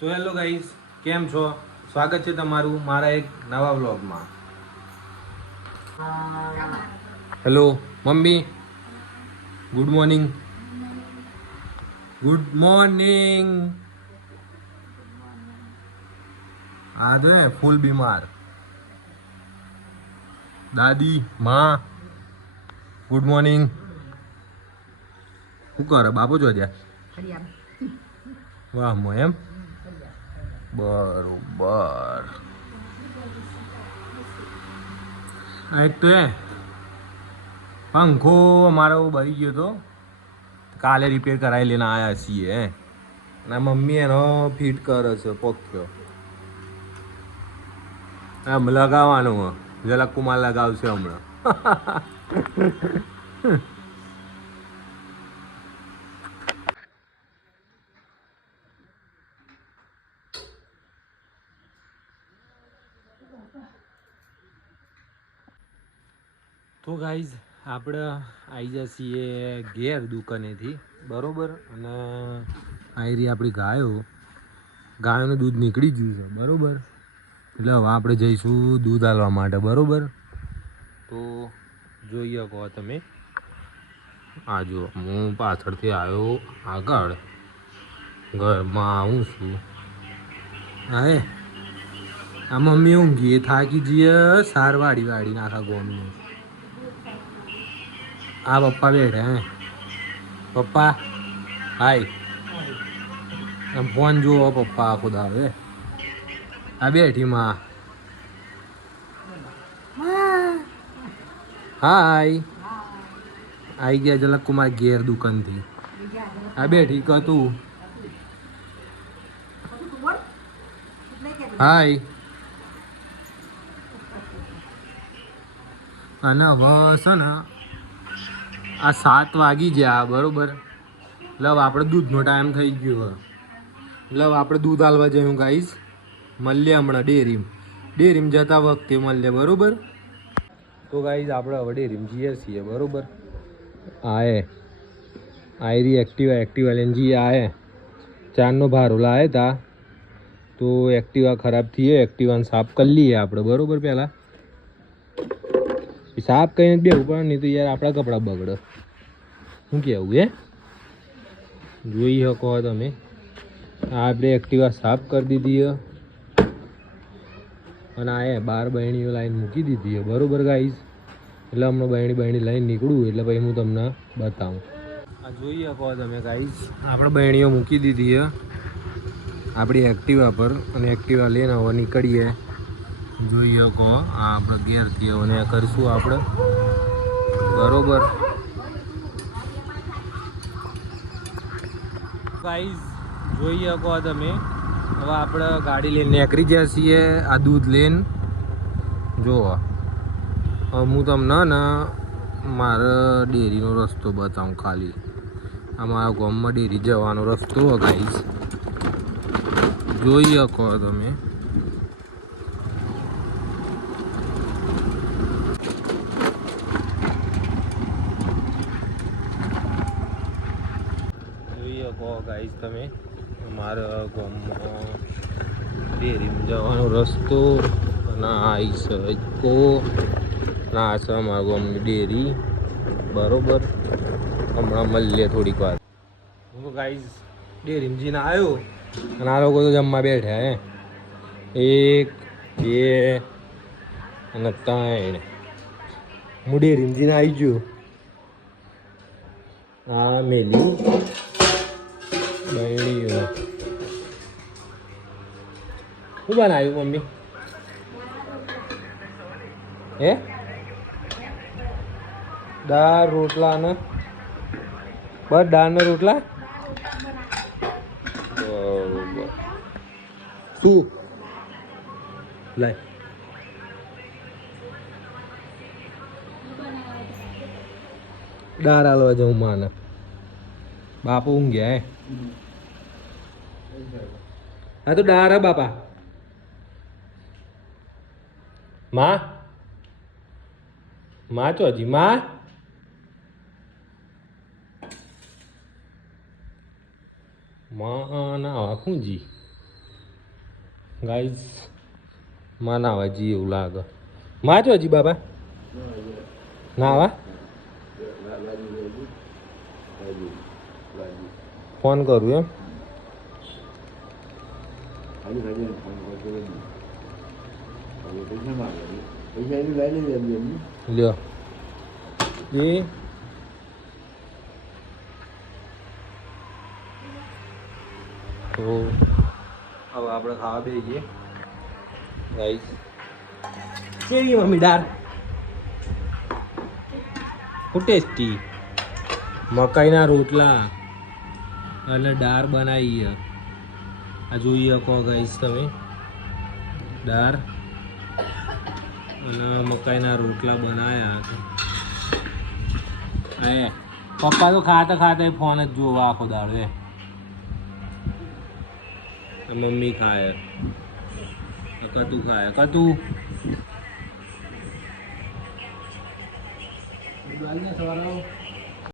તો hello guys, કેમ છો? સ્વાગત છે તમારું મારા એક નવા વ્લોગમાં. Hello mummy, good morning. Good morning. આ જો ફૂલ બીમાર. દાદી માં ગુડ મોર્નિંગ. શું કરે બાપુ? જો ત્યાં વાહ મો એમ બરોબર. આ એક તો પંખો અમારો બળી ગયો તો કાલે રિપેર કરાવી લઈને આવ્યા છીએ અને મમ્મી એનો ફિટ કરે છે પોખ્યો. એમ લગાવવાનું ઝલક કુમાર લગાવશે હમણાં. તો ગાઈઝ આપણે આવી જઈએ છીએ ઘેર દુકાનેથી, બરાબર. અને આવી રહી આપણી ગાયોનું દૂધ નીકળી ગયું છે, બરાબર. એટલે હવે આપણે જઈશું દૂધ આલવા માટે, બરાબર. તો જોઈએ કહો તમે. આ જો હું પાછળથી આવ્યો આગળ, ઘરમાં આવું છું. હા આ મમ્મી ઊંઘી થાકી જઈએ સાર વાડી નાખા ગોમની. આ પપ્પા બેઠા હે. પપ્પા હાય. એમ ફોન જુઓ પપ્પા આખો દાવે. આ બેઠી માં હાય. આવી ગયા ઝલક કુમાર ઘેર દુકાનથી. આ બેઠી ક તું હાય. અને હવે છે ને આ 7 વાગી ગયા, બરોબર. લવ આપણે દૂધનો ટાઈમ થઈ ગયો. લવ આપણે દૂધ આલવા જયું ગાઈશ. મળીએ હમણાં ડેરીમ જતા વખતે મળીએ, બરોબર. તો ગાઈઝ આપણે હવે ડેરીમ જઈએ છીએ, બરોબર. આયરી એક્ટિવા લઈને જઈએ. ચારનો ભારો લાવ્યા હતા તો એક્ટિવા ખરાબ થઈ. એક્ટિવાને સાફ કરી લઈએ આપણે, બરોબર. પહેલાં સાફ કરીને બેવું પણ નહીં તો યાર આપણા કપડાં બગડે. શું કહેવું જોઈ શકો તમે. આપણે એક્ટિવા સાફ કરી દીધી અને બાર બહેણીઓ લાઈન મૂકી દીધી, બરોબર ગાઈઝ. એટલે હમણાં બહેણી લઈને નીકળું એટલે પછી હું તમને બતાવું. આ જોઈ શકો તમે ગાઈઝ, આપણે બહેણીઓ મૂકી દીધી આપણી એક્ટિવા પર અને એક્ટિવા લઈને હવે નીકળીએ. જોઈ શકો આ આપણે ઘેરથી હવે કરીશું આપણે, બરોબર. ગાઈઝ જોઈ શકો તમે, હવે આપણે ગાડી લઈને નીકળી ગયા છીએ આ દૂધ લઈને. જો હવે હું તમને ને મારા ડેરીનો રસ્તો બતાવું ખાલી. આ મારા ગામમાં ડેરી જવાનો રસ્તો ગાઈઝ જોઈ શકો તમે. ગાઈઝ તમે મારા ગામમાં ડેરીમાં જવાનો રસ્તો અને આ છે મારા ગામની ડેરી, બરોબર. હમણાં મળીએ થોડીક વાર. હું ગાઈઝ ડેરીમાં જઈને આવ્યો અને આ લોકો તો જમવા બેઠા 1 2 અને 3. હું ડેરીમાં જઈને આવી ગયો. આ મેલી બહેણીઓ શું બનાવ્યું મમ્મી? દાળ રોટલા ને બસ દાળ ને રોટલા. બરોબર. શું લાય દાળ હાલવા જવું માને. બાપુ ઊંઘ્યા હા તો દાળ હે બાપા. માં ચોજી માં ના ખૂંજી ગાઈઝ માનાવા જી એવું લાગે માજો હજી બાબા નાવા ફોન કરું એમ લ્યો એ તો હવે આપણે ખાવા બે જઈએ ગાઈસ કેવી મમ્મી દાળ ટેસ્ટી મકાઈના રોટલા અને દાળ બનાવી આ જોઈ શકો ગાઈસ તમે દાળ અને મકાઈના રોટલા બનાવ્યા એ પપ્પા તો ખાતા ખાતા ફોન જ જોવા આખો દાડો મમ્મી ખાય કતું ખાય કતું સવારે